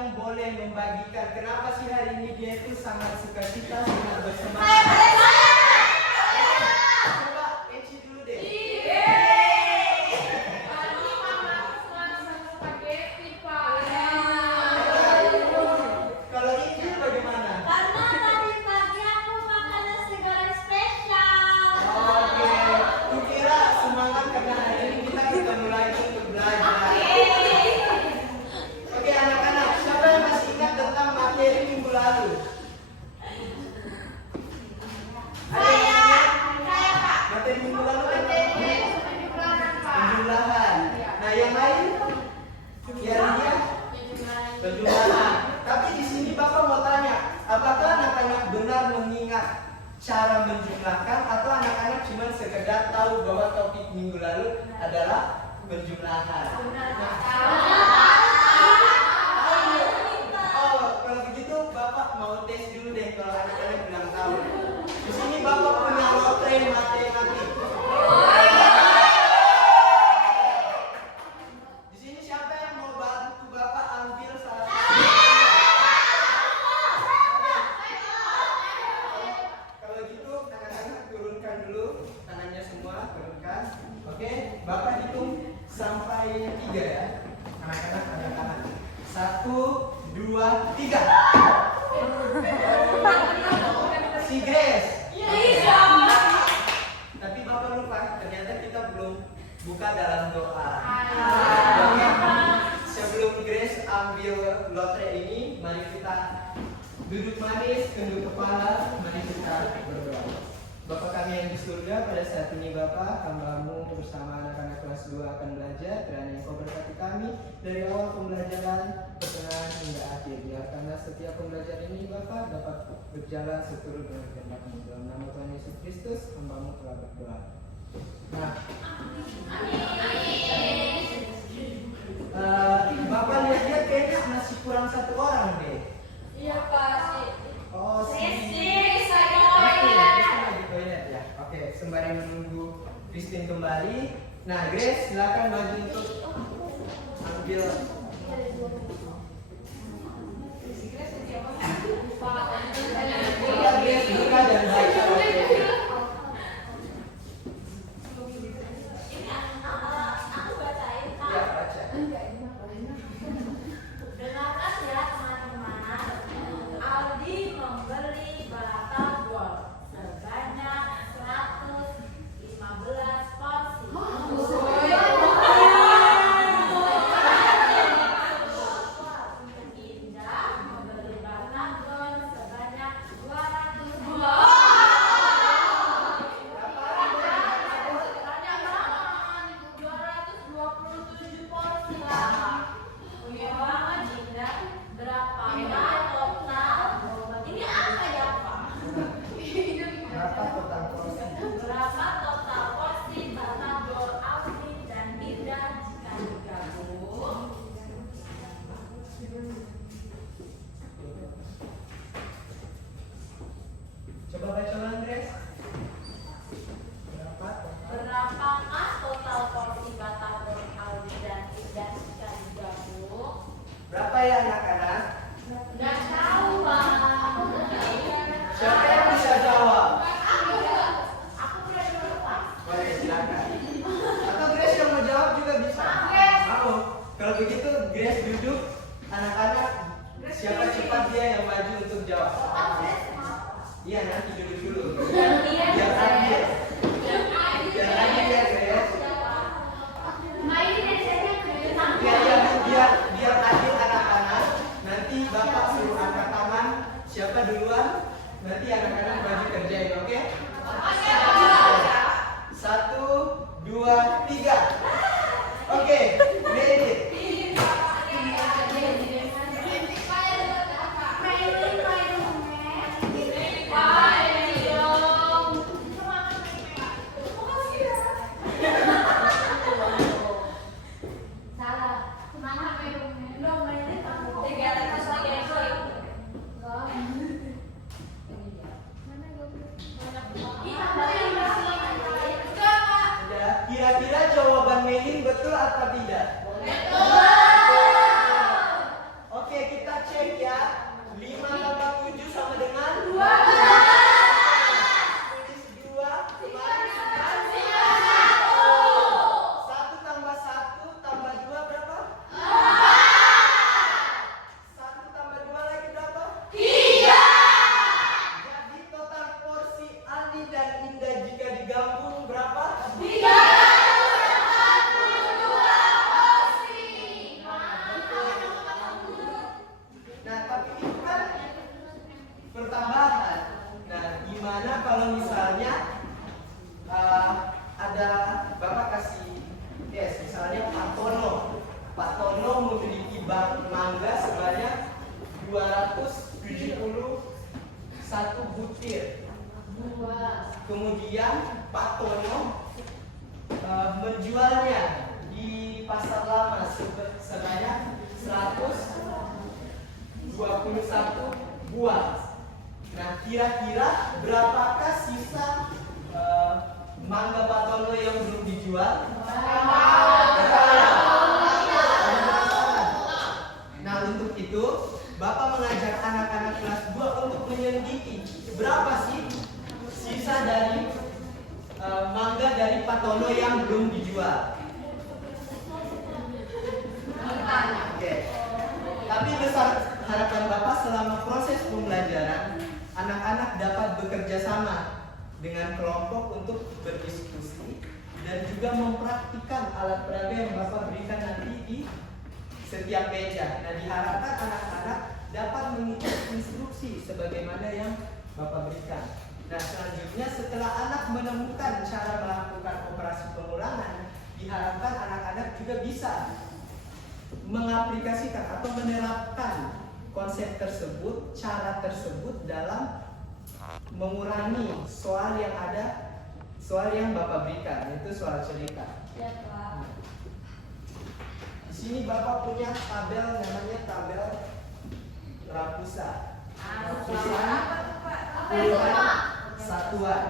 yang boleh membagikan. Kenapa sih hari ini dia itu sangat sukacita, sangat bersemangat? Coba Eci dulu deh. Kalau Injil bagaimana? Karena tadi pagi aku makan nasi goreng spesial. Oke, kukira semangat karena hari ini kita ketemu lagi untuk belajar. Oke anak-anak, siapa yang masih ingat tentang materi minggu lalu? Ada yang ingat? Materi minggu lalu tentang penjumlahan. Nah yang lain? Yang dia? Penjumlahan. Tapi di sini Bapak mau tanya, apakah anak-anak benar mengingat cara menjumlahkan atau anak-anak cuma sekedar tahu bahwa topik minggu lalu adalah penjumlahan? Oh, kalau begitu Bapak mau tes dulu deh kalau anak-anak bilang tahu. Di sini Bapak punya lotre matematik. Di sini siapa yang mau bantu Bapak ambil salah satu? Kalau gitu anak-anak turunkan dulu tangannya semua, turunkan. Oke, Bapak hitung sampai 3 ya. Anak-anak. 1, 2, 3. Si Grace. Tapi Bapak lupa, ternyata kita belum buka dalam doa. Oke. Sebelum Grace ambil lotre ini, mari kita duduk manis, tunduk kepala, mari kita berdoa. Bapak kami yang di surga, pada saat ini Bapak, hamba-Mu bersama anak-anak kelas 2 akan belajar. Kiranya Engkau berkati kami dari awal pembelajaran pertengahan hingga akhir. Biarkanlah setiap pembelajaran ini Bapak dapat berjalan seturut dengan kehendak-Mu. Dalam nama Tuhan Yesus Kristus, hamba-Mu telah berdoa. Nah, Bapak lihat-lihat kayaknya masih kurang 1 orang deh. Iya Pak. Oh, toilet ya. Oke, sembari menunggu Christine kembali. Nah, Grace silakan maju untuk ambil. Coba Grace buka dan baca. Aku bacain Pak. Ya, baca. Dengarkan ya teman-teman. Aldi membeli batagor sebanyak 115 porsi. Indah membeli batagor sebanyak 200 Banyak banget. 227 porsi lah. Punya banget Indah. Berapa total? Ini apa ya Pak? Berapa total porsi? Berapa total porsi batagor Aldi dan Indah jika digabung? Coba baca ulang, Grace. Berapa total? Berapakah total porsi batagor Aldi dan Indah jika digabung? Berapa ya anak-anak? Nggak tahu Pak. Siapa yang bisa jawab? Aku berani Pak. Boleh, silakan. Atau Grace yang mau jawab juga bisa. Mau. Kalau begitu Grace duduk, anak-anak siapa cepat dia yang maju untuk jawab. Iya, nanti duduk dulu. Biar adil. Biar adil ya Grace. Biar adil anak-anak. Nanti Bapak suruh angkat tangan. Siapa duluan? Nanti anak-anak maju kerjain, oke? 1, 2, 3. Oke, ready. Salah. mangga sebanyak 271 butir. Kemudian Pak Tono menjualnya di pasar lama sebanyak 121 buah. Nah, kira-kira berapakah sisa mangga Pak Tono yang belum dijual? Nah, untuk itu Bapak mengajak anak-anak kelas 2 untuk menyelidiki berapa sih sisa dari mangga dari Pak Tono yang belum dijual. Oke. Tapi besar harapan Bapak selama proses pembelajaran, anak-anak dapat bekerja sama dengan kelompok untuk berdiskusi dan juga mempraktikkan alat peraga yang Bapak berikan nanti di setiap meja. Nah, diharapkan anak-anak dapat mengikuti instruksi sebagaimana yang Bapak berikan. Nah, selanjutnya setelah anak menemukan cara melakukan operasi pengulangan, diharapkan anak-anak juga bisa mengaplikasikan atau menerapkan konsep tersebut, cara tersebut dalam mengurangi soal yang Bapak berikan, yaitu soal cerita. Ya, Pak. Di sini Bapak punya tabel, namanya tabel Rapusa. Puluhan satuan.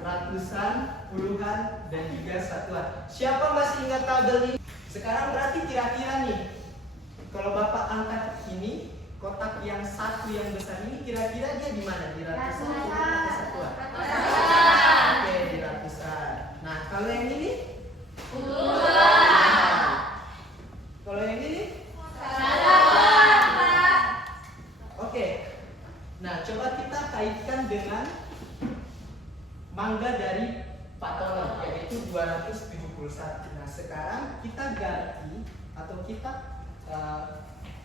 Ratusan, puluhan, dan juga satuan. Siapa masih ingat tabel ini? Sekarang berarti kira-kira nih, kalau Bapak angkat ini, kotak yang satu yang besar ini, kira-kira dia di mana? Di ratusan, puluhan, atau satuan? Oke, di ratusan. Nah, kalau yang ini? Kalau yang ini? Oke. Nah, coba kita kaitkan dengan mangga dari Pak Tono, yaitu 271. Nah, sekarang kita ganti atau kita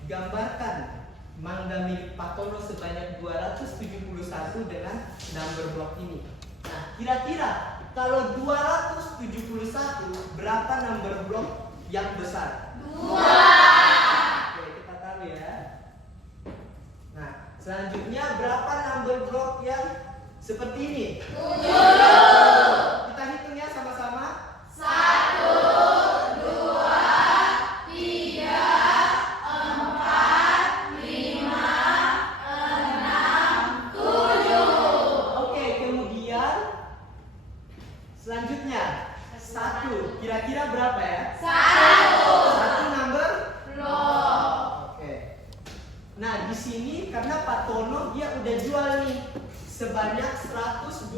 gambarkan mangga milik Pak Tono sebanyak 271 dengan number block ini. Nah, kira-kira kalau 271 berapa number block yang besar? 2. Oke, kita tahu ya. Nah, selanjutnya berapa number block yang seperti ini? 7. Kita hitung ya sama-sama. 1, 2, 3, 4, 5, 6, 7. Oke, kemudian selanjutnya 1. Kira-kira berapa ya? 1 number block. Oke. Nah, di sini karena Pak Tono dia udah jual nih sebanyak 121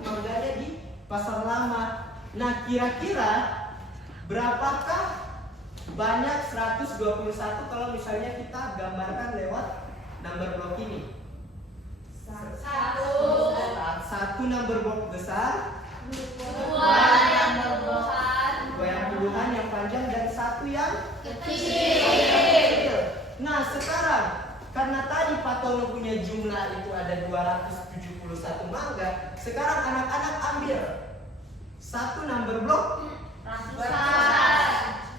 mangganya di pasar lama. Nah, kira-kira berapakah banyak 121 kalau misalnya kita gambarkan lewat number block ini? 1 number block besar, 2 yang puluhan, 2 yang puluhan yang panjang, dan 1 yang kecil. Nah, sekarang karena tadi Pak Tono punya jumlah itu ada 271 mangga, sekarang anak-anak ambil 1 number block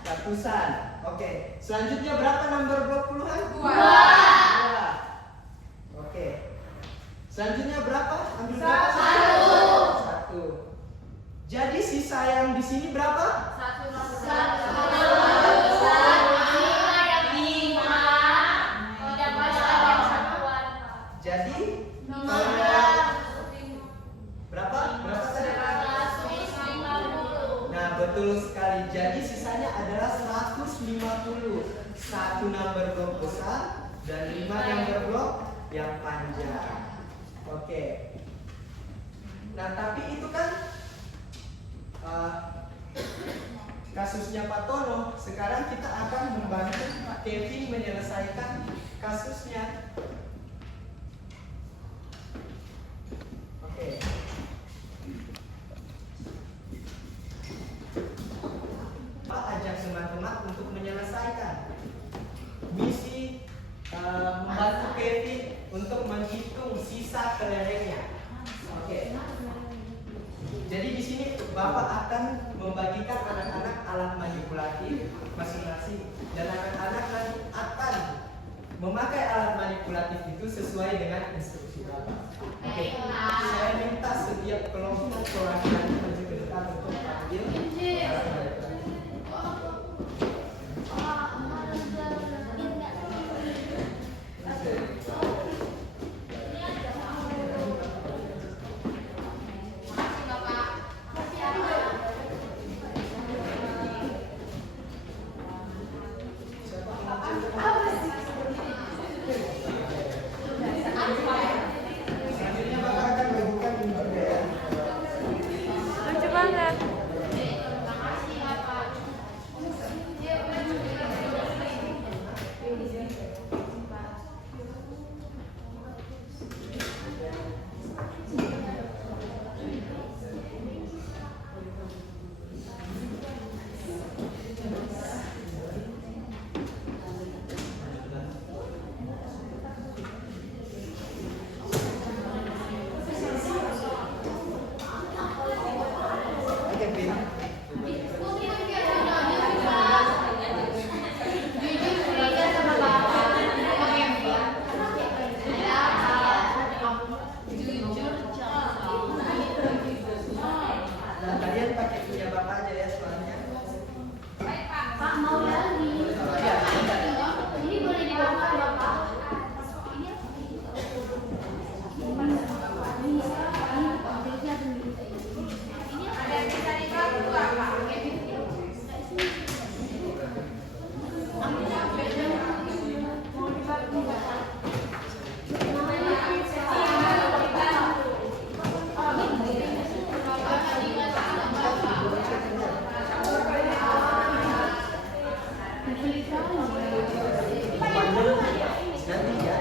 ratusan. Oke, selanjutnya berapa number block puluhan? 2. Oke. Selanjutnya berapa? Ambil berapa? 1. Jadi sisa yang di sini berapa? 1. Jadi berapa? Berapa tadi? 150. Nah, betul sekali. Jadi sisanya adalah 150. 1 number block besar dan 5 number block yang panjang. Oke. Nah, tapi itu kan kasusnya Pak Tono. Sekarang kita akan membantu Pak Kevin menyelesaikan kasusnya. Oke. Pak ajak teman-teman untuk menyelesaikan misi membantu Kevin untuk menghitung sisa kelerengnya. Oke. Bapak akan membagikan anak-anak alat manipulatif masing-masing dan anak-anak nanti akan memakai alat manipulatif itu sesuai dengan instruksi Bapak. Oke, saya minta setiap kelompok perwakilan maju ke depan untuk mengambil alat manipulatif. Selanjutnya Bapak akan membuka pintu ya. Lucu banget. Oke, Vin. Nah, kalian pakai punya Bapak aja ya soalnya. Pak mau lagi. Iya, bentar. Ini boleh dibawa Bapak. Ini ada yang bisa dibantu Pak. Nanti ya.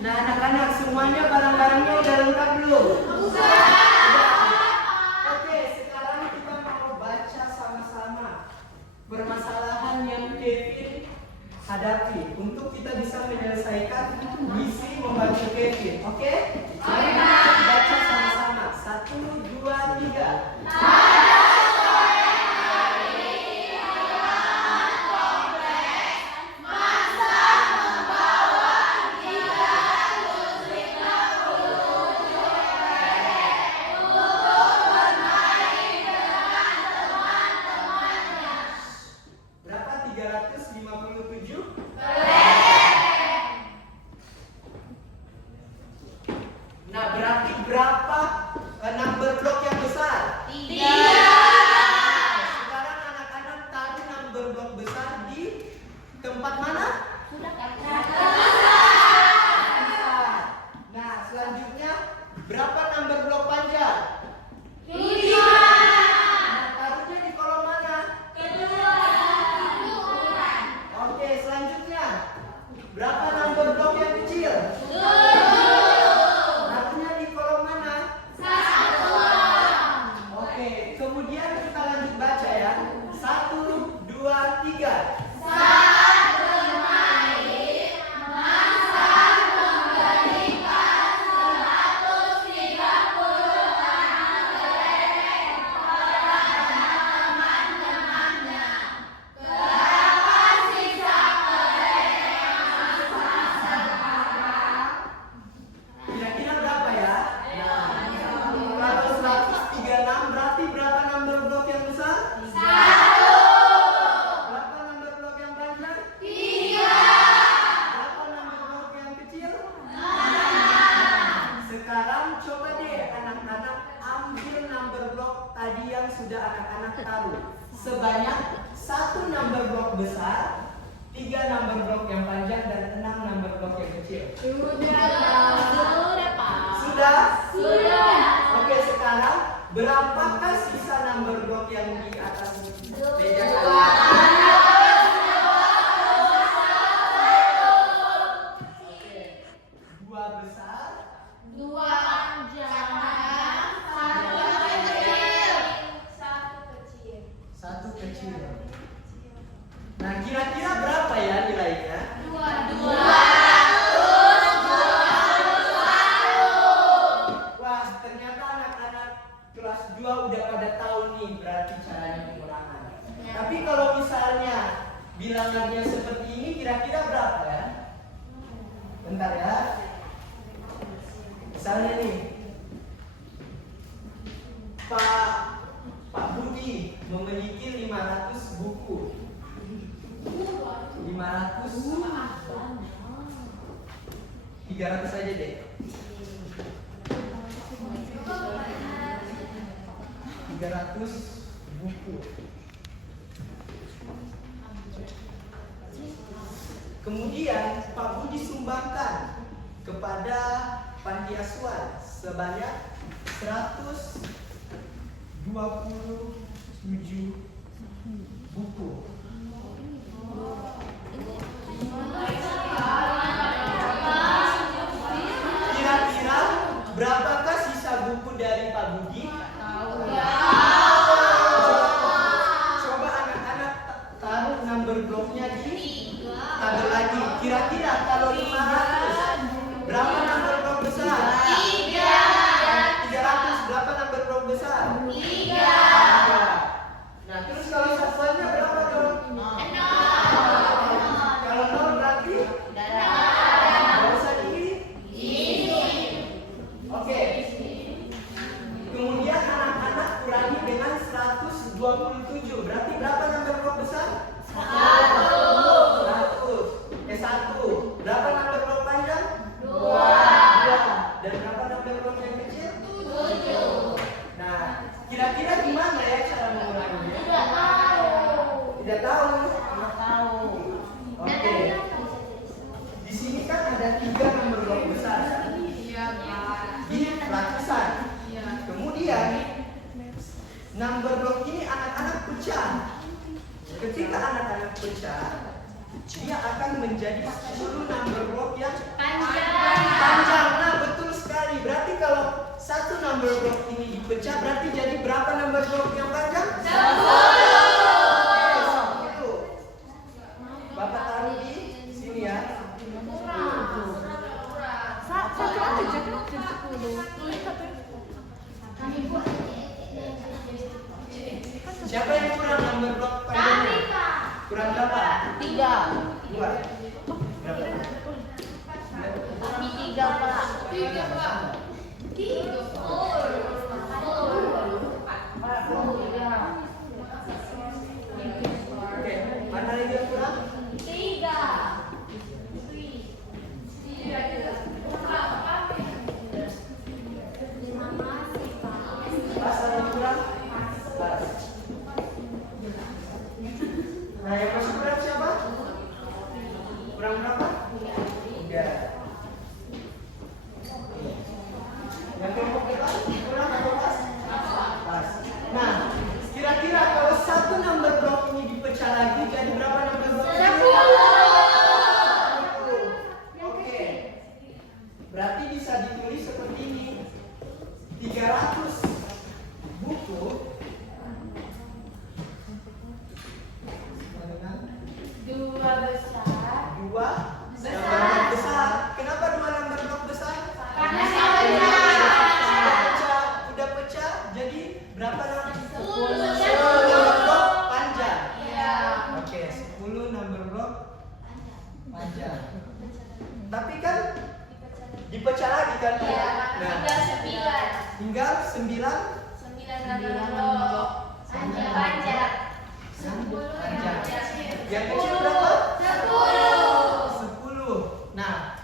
Nah, anak-anak semuanya barang-barangnya udah lengkap belum? Udah. Oke, sekarang kita mau baca sama-sama permasalahan yang Kevin hadapi untuk kita bisa menyelesaikan misi membantu Kevin. Oke? Mari kita baca sama-sama. 1, 2, 3. Berapa? 357? Nah, berarti berapa number block yang besar? 3. Sekarang anak-anak taruh number block besar di tempat mana? Nah, selanjutnya berapa number block panjang? 7. Nah, taruhnya di kolom mana? Oke, selanjutnya berapa number block yang kecil? 7. Taruhnya di kolom mana? 1. Oke, kemudian kita lanjut baca ya. 1, 2, 3. number block besar, 3 number block yang panjang, dan 6 number block yang kecil. Sudah, Pak. Sudah? Sudah. Oke, sekarang berapakah sisa number block yang di atas meja kalian? Oke, 2 besar, 2 panjang, 1 kecil. 1 kecil. Nah, kira-kira berapa ya nilainya? 2. Wah, ternyata anak-anak kelas 2 udah pada tahu nih berarti caranya pengurangan. Tapi kalau misalnya bilangannya seperti ini, kira-kira berapa ya? Bentar ya. Misalnya nih, Pak Budi memiliki 500 buku. 500, 300 aja deh. 300 buku. Kemudian Pak Budi sumbangkan kepada panti asuhan sebanyak 127 buku. Kira-kira berapakah sisa buku dari Pak Budi? Coba anak-anak taruh number blocknya di tabel lagi. Kira-kira kalau 500 berapa number block besar? 300 berapa number block besar? 3. Nah, terus kalau satuannya berapa dong? 0. Kalau 0 berarti? Nggak usah Oke. Kemudian anak-anak kurangi dengan 127. Berarti berapa number block besar? 1. Berapa number block panjang? 2. Dan berapa number block yang kecil? 7. Nah, kira-kira gimana ya cara menguranginya? Tidak tahu. Oke. Di sini kan ada 3 number block besar. Di lapisan. Kemudian number block ini anak-anak pecah. Ketika anak-anak pecah, dia akan menjadi 10 number block yang panjang. Nah, betul sekali. Berarti kalau satu number block ini dipecah, berarti jadi berapa number block yang panjang? 10. Bapak taruh di sini ya. Satu aja kan jadi 10. Siapa yang kurang number block panjangnya? Kurang berapa? 2. Berapa? 3. Oke, mana lagi yang kurang? 3. Pas ada kurang? Pas. Nah, yang masih kurang siapa? Kurang berapa? 3. Yang kelompok depan kurang atau pas? Pas. Nah, kira-kira kalau satu number block ini dipecah lagi jadi berapa number block? 10. Oke. Berarti bisa ditulis seperti ini. 300 buku 2 besar. 2 number besar. Kenapa 2 number block besar? Karena Udah pecah jadi berapa number? 10. Number block panjang. Iya. Oke, 10 number block panjang. Tapi kan dipecah lagi kan? Iya. Nah, Tinggal 9. tinggal 9 number block panjang. panjang. Yang kecil berapa? 10. Nah,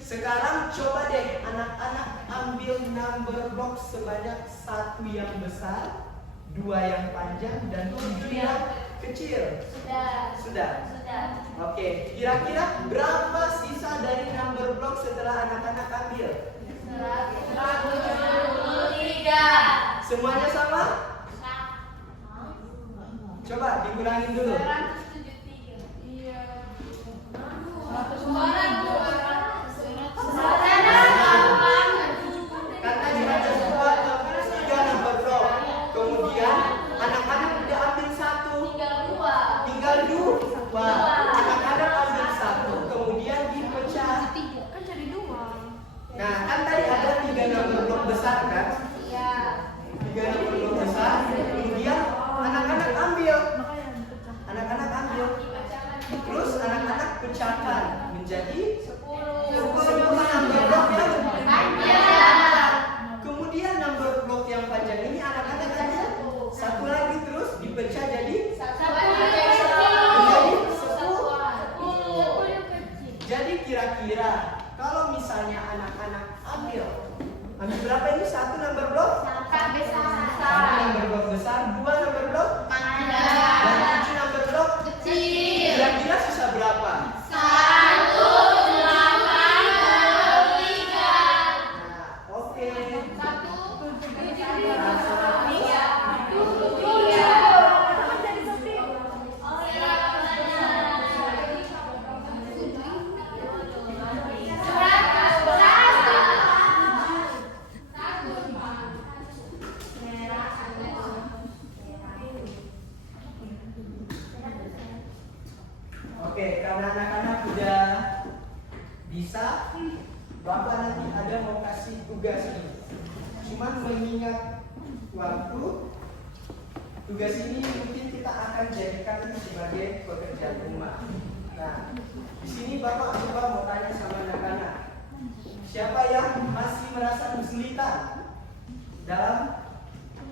sekarang coba deh anak-anak ambil number block sebanyak 1 yang besar, 2 yang panjang, dan 7 yang kecil? Sudah. Sudah. Sudah. Oke, kira-kira berapa sisa dari number block setelah anak-anak ambil? 173. Semuanya sama? Coba dikurangin dulu. 173. Iya. Karena dibaca semua 3 number block. Kemudian anak-anak udah ambil 1. Tinggal 2. Anak-anak ambil 1. Kemudian dipecah. Kan jadi 2. Nah, kan tadi ada 3 number block besar kan? 3 number block besar. Kemudian anak-anak ambil. Anak-anak ambil. Terus anak-anak pecahkan menjadi 10 number block yang panjang. Kemudian number block yang panjang ini anak-anak ambil 1 lagi terus dipecah jadi menjadi 10. Jadi kira-kira kalau misalnya anak-anak ambil berapa ini? 1 number block? 1 number block besar, 2 number block dan 7 number block kecil. Kira-kira sisa berapa? Nah, oke. Oke, karena anak-anak udah bisa, Bapak nanti ada mau kasih tugas ini. Cuman mengingat waktu, tugas ini mungkin kita akan jadikan sebagai pekerjaan rumah. Nah, di sini Bapak coba mau tanya sama anak-anak, siapa yang masih merasa kesulitan dalam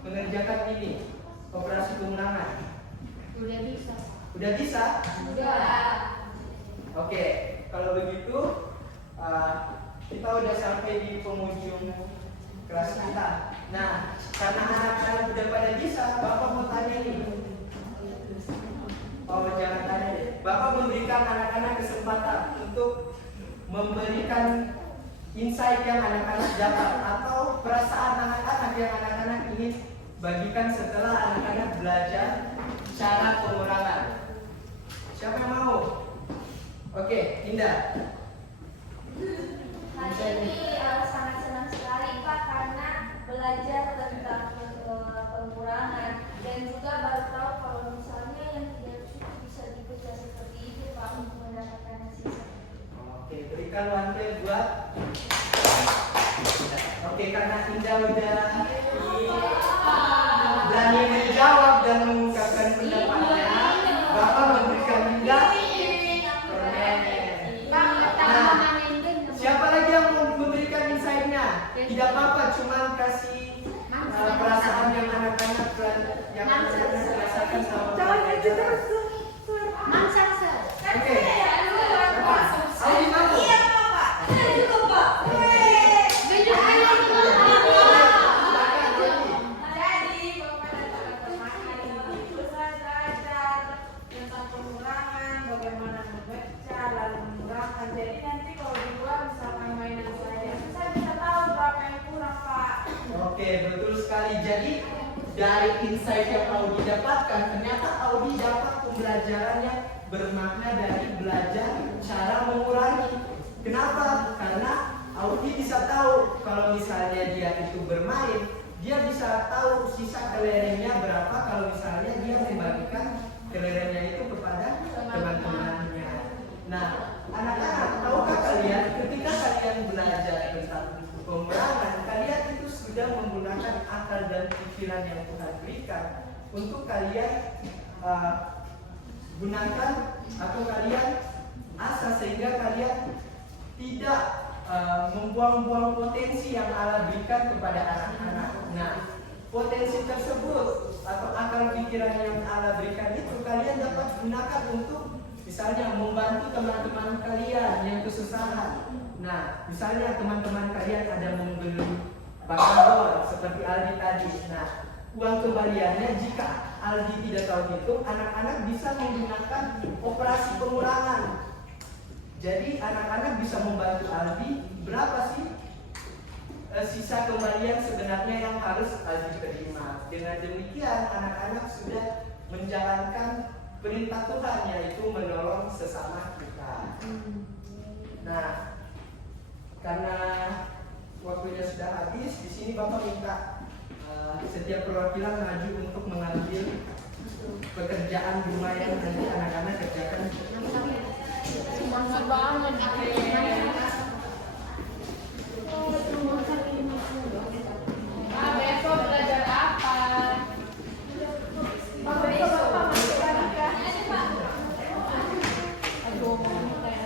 mengerjakan ini, operasi pengulangan? Udah bisa? Oke, kalau begitu kita udah sampai di penghujung kelas kita. Nah, karena anak-anak udah pada bisa, Bapak mau tanya nih. Oh, jangan tanya deh. Bapak memberikan anak-anak kesempatan untuk memberikan insight yang anak-anak dapat atau perasaan anak-anak yang anak-anak ingin bagikan setelah anak-anak belajar cara pengurangan. Siapa yang mau? Oke, Indah. Hari ini sangat senang sekali Pak karena belajar tentang pengurangan dan juga baru tahu kalau misalnya yang 300 itu bisa dipecah seperti itu Pak untuk mendapatkan hasil. Oke, berikan wanted buat. Oke, karena Indah udah berani menjawab dan mengungkapkan pendapatnya, Bapak memberikan Indah permen. Nah, siapa lagi yang mau memberikan insight-nya? Tidak apa-apa, cuma kasih perasaan yang anak-anak yang anak-anak rasakan sama pelajaran. Oke. Audi mampu? Oke, betul sekali. Jadi dari insight yang Audi dapatkan, ternyata Audi dapat pembelajaran yang bermakna dari belajar cara mengurangi. Kenapa? Karena Audi bisa tahu kalau misalnya dia itu bermain, dia bisa tahu sisa kelerengnya berapa kalau misalnya dia membagikan kelerengnya itu kepada teman-temannya. Nah, anak-anak, tahukah kalian ketika kalian belajar tentang pengurangan, kalian itu sudah menggunakan akal dan pikiran yang Tuhan berikan untuk kalian gunakan atau kalian asah sehingga kalian tidak membuang-buang potensi yang Allah berikan kepada anak-anak. Nah, potensi tersebut atau akal pikiran yang Allah berikan itu kalian dapat gunakan untuk misalnya membantu teman-teman kalian yang kesusahan. Nah, misalnya teman-teman kalian ada membeli bakal seperti Aldi tadi. Nah, uang kembaliannya jika Aldi tidak tahu hitung, anak-anak bisa menggunakan operasi pengurangan. Jadi anak-anak bisa membantu Aldi berapa sih sisa kembalian sebenarnya yang harus Aldi terima. Dengan demikian anak-anak sudah menjalankan perintah Tuhan, yaitu menolong sesama kita. Nah, karena waktunya sudah habis, di sini Bapak minta setiap perwakilan maju untuk mengambil pekerjaan rumah yang nanti anak-anak kerjakan. Semangat banget. Besok belajar apa? Besok matematika. Aduh, mau kayak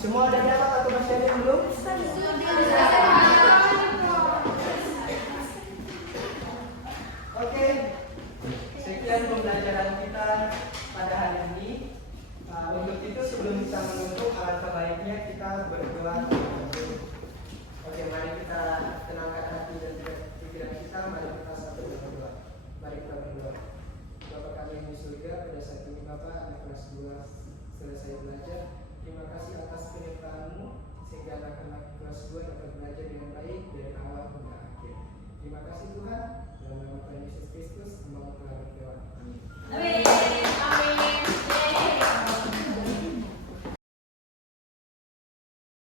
Semua udah dapat atau masih ada yang belum? Oke, sekian pembelajaran kita pada hari ini. Untuk itu sebelum kita menutup, alangkah baiknya kita berdoa. Oke, mari kita tenangkan hati dan pikiran kita. Mari kita satu berdoa. Mari kita berdoa. Bapak kami yang di surga, pada saat ini Bapak anak kelas 2 selesai belajar. Terima kasih atas penyertaan-Mu sehingga anak-anak kelas 2 dapat belajar dengan baik dari awal hingga